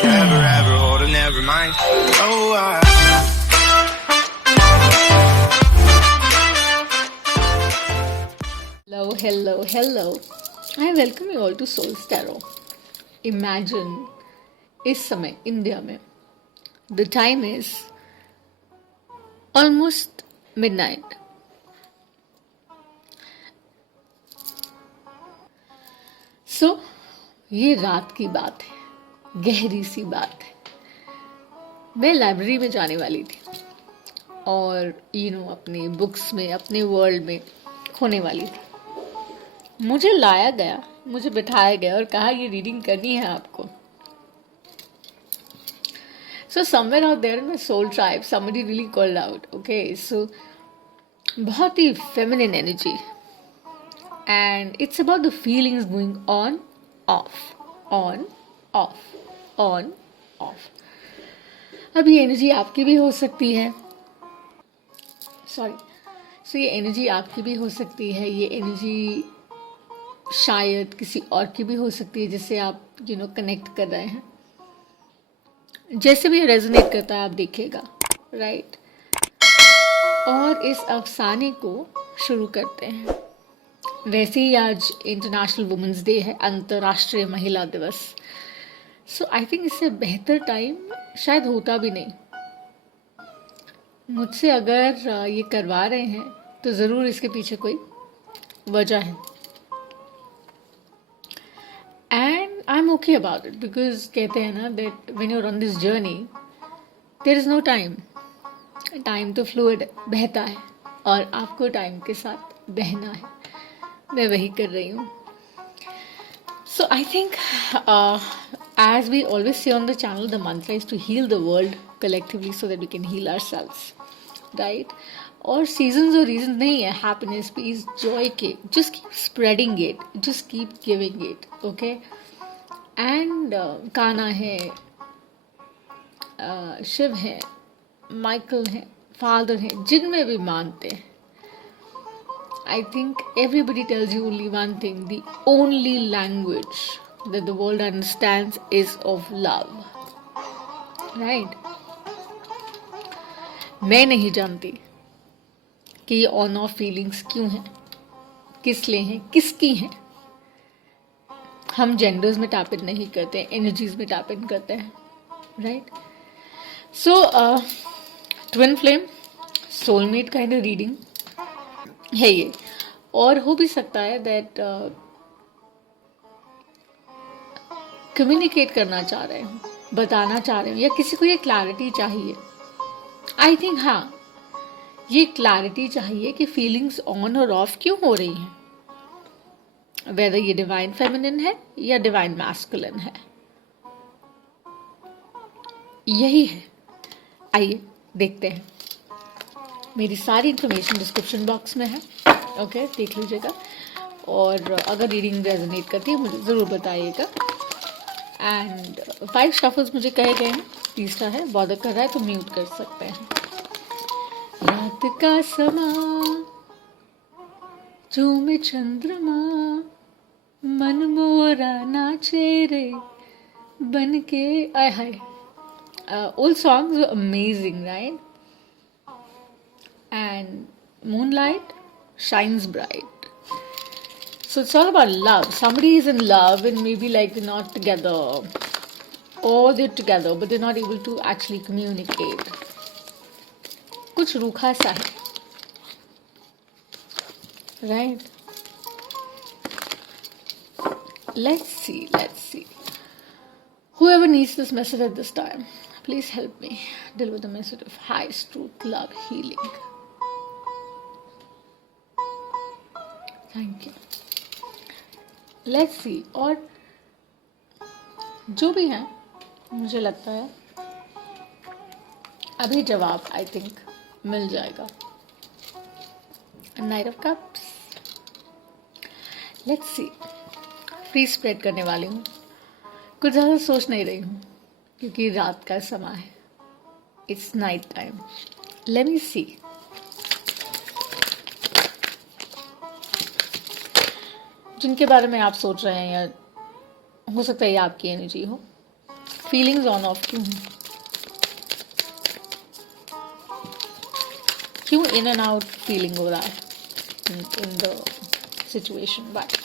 forever, ever hold or never mind. Oh, Hello. I welcome you all to Soul's Tarot. Imagine इस समय India में the time is almost midnight. So ये रात की बात है, गहरी सी बात है. मैं लाइब्रेरी में जाने वाली थी और अपनी बुक्स में, अपने वर्ल्ड में खोने वाली थी. मुझे लाया गया, मुझे बिठाया गया और कहा ये रीडिंग करनी है आपको. So somewhere out there in my soul tribe, somebody really called out. Okay, so बहुत ही feminine energy, and it's about the feelings going on, off, on, off, on, off. अब ये एनर्जी आपकी भी हो सकती है. सो ये एनर्जी आपकी भी हो सकती है. ये एनर्जी शायद किसी और की भी हो सकती है जिससे आप कनेक्ट कर रहे हैं. जैसे भी रेजोनेट करता है आप देखिएगा, राइट. और इस अफसाने को शुरू करते हैं. वैसे ही आज इंटरनेशनल वुमेंस डे है, अंतर्राष्ट्रीय महिला दिवस. सो आई थिंक इससे बेहतर टाइम शायद होता भी नहीं. मुझसे अगर ये करवा रहे हैं तो ज़रूर इसके पीछे कोई वजह है. And I am okay about it, because कहते हैं ना that when you are on this journey there is no time. Time तो फ्लूइड बहता है और आपको टाइम के साथ बहना है. मैं वही कर रही हूँ. So I think as we always say on the channel, the mantra is to heal the world collectively so that we can heal ourselves, right? और seasons और reasons नहीं है. happiness, peace, joy के just keep spreading it, just keep giving it, okay? and Kanha है, शिव है, Michael है, father है, जिनमें भी मानते हैं. I think everybody tells you only one thing: the only language that the world understands is of love, right? मैं नहीं जानती कि ये ऑन ऑफ फीलिंग्स क्यों हैं, किस लिए हैं, किसकी हैं. हम जेंडर्स में टैप इन नहीं करते हैं, एनर्जीज में टैप इन करते हैं, right. So twin flame, soulmate kind of reading है ये. और हो भी सकता है दैट कम्युनिकेट करना चाह रहे हो, बताना चाह रहे हो, या किसी को ये क्लैरिटी चाहिए. आई थिंक हाँ, ये क्लैरिटी चाहिए कि फीलिंग्स ऑन और ऑफ क्यों हो रही हैं, वेदर ये डिवाइन फेमिनिन है या डिवाइन मैस्कुलिन है. यही है. आइए देखते हैं. मेरी सारी इंफॉर्मेशन डिस्क्रिप्शन बॉक्स में है, ओके, देख लीजिएगा. और अगर रीडिंग रेजोनेट करती है मुझे ज़रूर बताइएगा. एंड 5 शफल्स मुझे कहे गए हैं. तीसरा है, बॉदर कर रहा है तो म्यूट कर सकते हैं. रात का समा झूमे चंद्रमा, मन मोरा नाचे रे बन के. आय हाय, old songs were amazing, right? And moonlight shines bright. So it's all about love. Somebody is in love and maybe like they're not together, or they're together but they're not able to actually communicate. कुछ रूखा सा है, right? Let's see. Whoever needs this message at this time, please help me deliver the message of highest truth, love, healing. Thank you. Let's see. और जो भी है, मुझे लगता है अभी जवाब आई थिंक मिल जाएगा. Night of cups. Let's see. Free spread करने वाली हूँ. कुछ ज़्यादा सोच नहीं रही हूँ क्योंकि रात का समय है. It's night time. Let me see. जिनके बारे में आप सोच रहे हैं, या हो सकता है ये आपकी एनर्जी हो, फीलिंग्स ऑन ऑफ क्यों हैं? क्यों इन एंड आउट फीलिंग हो रहा है in the situation? But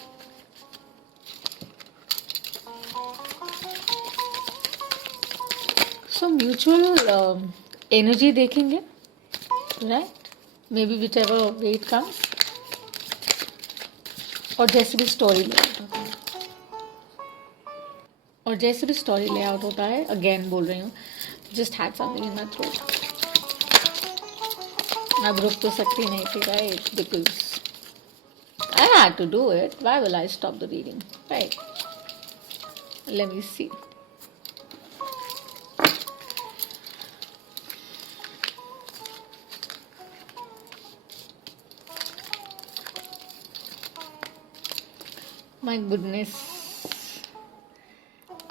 so mutual energy देखेंगे, right? Maybe whichever way it comes. और जैसे भी स्टोरी लेआउट होता है, और जैसे भी स्टोरी लेआउट होता है, अगेन बोल रही हूँ, just had something in my throat. अब रुक तो सकती नहीं थी, right? Because I had to do it. Why will I stop the reading? Right. Let me see. My goodness.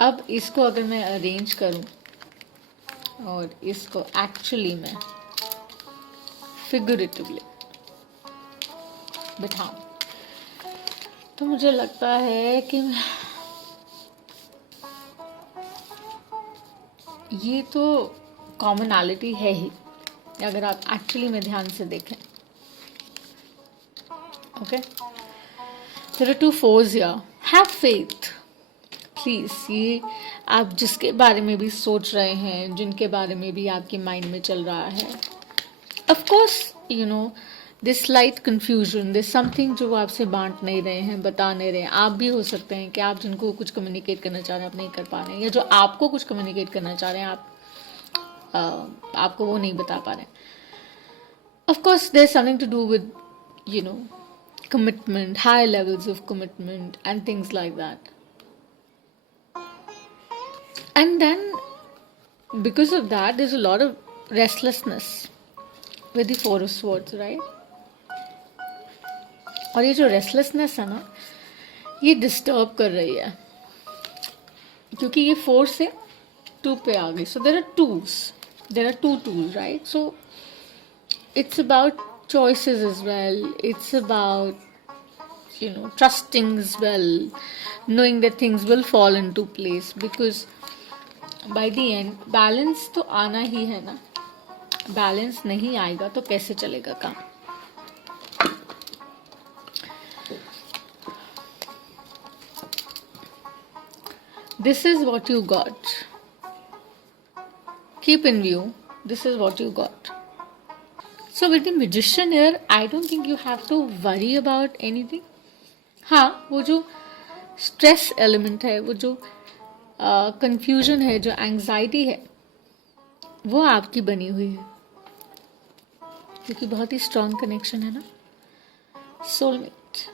अब इसको अगर मैं अरेंज करूं और इसको एक्चुअली मैं फिगरेटिवली बिठाऊं, तो मुझे लगता है कि ये तो कॉमनैलिटी है ही, अगर आप एक्चुअली में ध्यान से देखें. Okay, there are two force here. Have faith please. ये आप जिसके बारे में भी सोच रहे हैं, जिनके बारे में भी आपके माइंड में चल रहा है, of course you know this slight confusion, this something जो वो आपसे बांट नहीं रहे हैं, बता नहीं रहे हैं. आप भी हो सकते हैं कि आप जिनको कुछ कम्युनिकेट करना चाह रहे हैं आप नहीं कर पा रहे हैं, या जो आपको कुछ कम्युनिकेट करना चाह रहे हैं आपको वो नहीं बता पा रहे हैं. Of course there is something to do with you know commitment, high levels of commitment and things like that. And then because of that there's a lot of restlessness with the Four of Swords, right? और ये जो restlessness है ना, ये disturb कर रही है, क्योंकि ये 4 से 2 पे आ गई. So there are two tools, right? So it's about choices as well. It's about trusting as well, knowing that things will fall into place, because by the end balance तो आना ही है ना. बैलेंस नहीं आएगा तो कैसे चलेगा काम? This is what you got. Keep in view, this is what you got. So with the Magician here, I don't think you have to worry about anything. हाँ, वो जो स्ट्रेस एलिमेंट है, वो जो कंफ्यूजन है, जो एंग्जाइटी है, वो आपकी बनी हुई है, क्योंकि बहुत ही स्ट्रॉन्ग कनेक्शन है ना. सोलमेट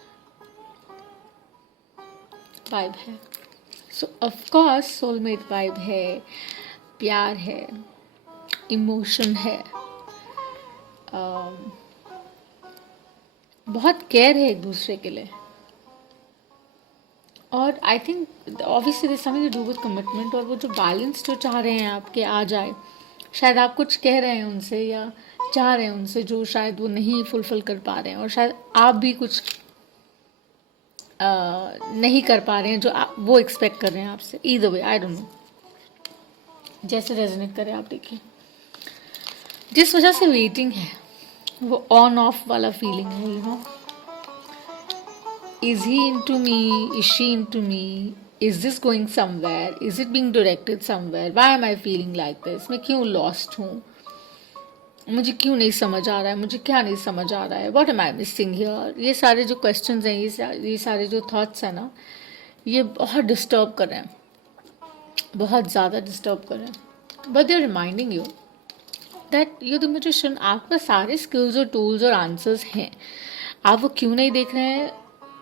वाइब है. सो ऑफ कोर्स सोलमेट वाइब है, प्यार है, इमोशन है, बहुत केयर है एक दूसरे के लिए. और I think obviously this something to do with commitment. और वो जो बैलेंस जो चाह रहे हैं आपके आ जाए, शायद आप कुछ कह रहे हैं उनसे या चाह रहे हैं उनसे जो शायद वो नहीं फुलफिल कर पा रहे हैं, और शायद आप भी कुछ नहीं कर पा रहे हैं जो वो एक्सपेक्ट कर रहे हैं आपसे. Either way I don't know, जैसे रेजोनेट करे आप देखिए. जिस वजह से वेटिंग है वो ऑन ऑफ वाला फीलिंग है. Is he into me, is she into me, is this going somewhere, is it being directed somewhere, why am I feeling like this, मैं क्यों लॉस्ट हूँ, मुझे क्यों नहीं समझ आ रहा है, मुझे क्या नहीं समझ आ रहा है, what am I missing here. ये सारे जो क्वेश्चंस हैं, ये सारे जो थॉट्स हैं ना, ये बहुत डिस्टर्ब कर रहे हैं, बहुत ज़्यादा डिस्टर्ब कर रहे हैं. But they are reminding you that you the magician, आपका सारे स्किल्स और टूल्स और आंसर्स हैं. आप वो क्यों नहीं देख रहे हैं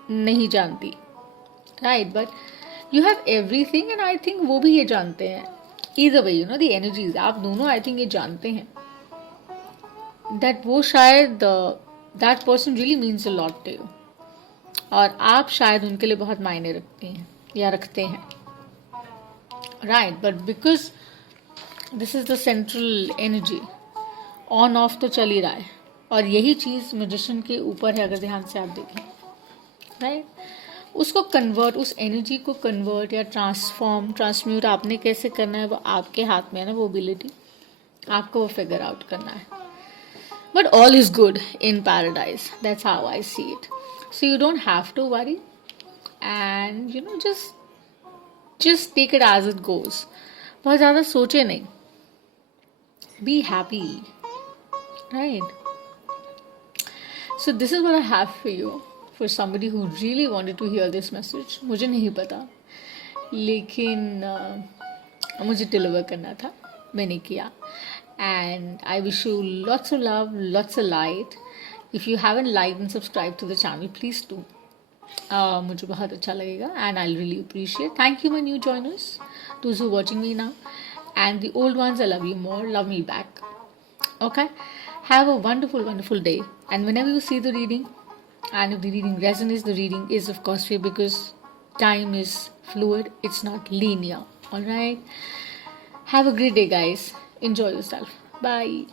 नहीं जानती, right? But you have everything and I think वो भी ये जानते हैं. ईदर वे द एनर्जीज, आप दोनों आई थिंक ये जानते हैं दैट वो शायद that person really means a lot to you, और आप शायद उनके लिए बहुत मायने रखती हैं या रखते हैं, right? But because this is the central energy, on off तो चल ही रहा है, और यही चीज़ मैजिशियन के ऊपर है अगर ध्यान से आप देखें, राइट? उसको कन्वर्ट, उस एनर्जी को कन्वर्ट या ट्रांसम्यूट आपने कैसे करना है वो आपके हाथ में है ना, वो एबिलिटी आपको वो फिगर आउट करना है. But all is good in paradise, that's how I see it. So you don't have to worry and just take it as it goes. बहुत ज़्यादा सोचे नहीं. Be happy, right? So this is what I have for you, for somebody who really wanted to hear this message. मुझे नहीं पता, लेकिन मुझे deliver करना था, मैंने किया. And I wish you lots of love, lots of light. If you haven't liked and subscribed to the channel, please do. मुझे बहुत अच्छा लगेगा and I'll really appreciate. Thank you my new joiners, those who are watching me now, and the old ones, I love you more, love me back. Okay, have a wonderful, wonderful day. And whenever you see the reading, and if the reading resonates, the reading is of course fair, because time is fluid, it's not linear. All right, have a great day guys, enjoy yourself, bye.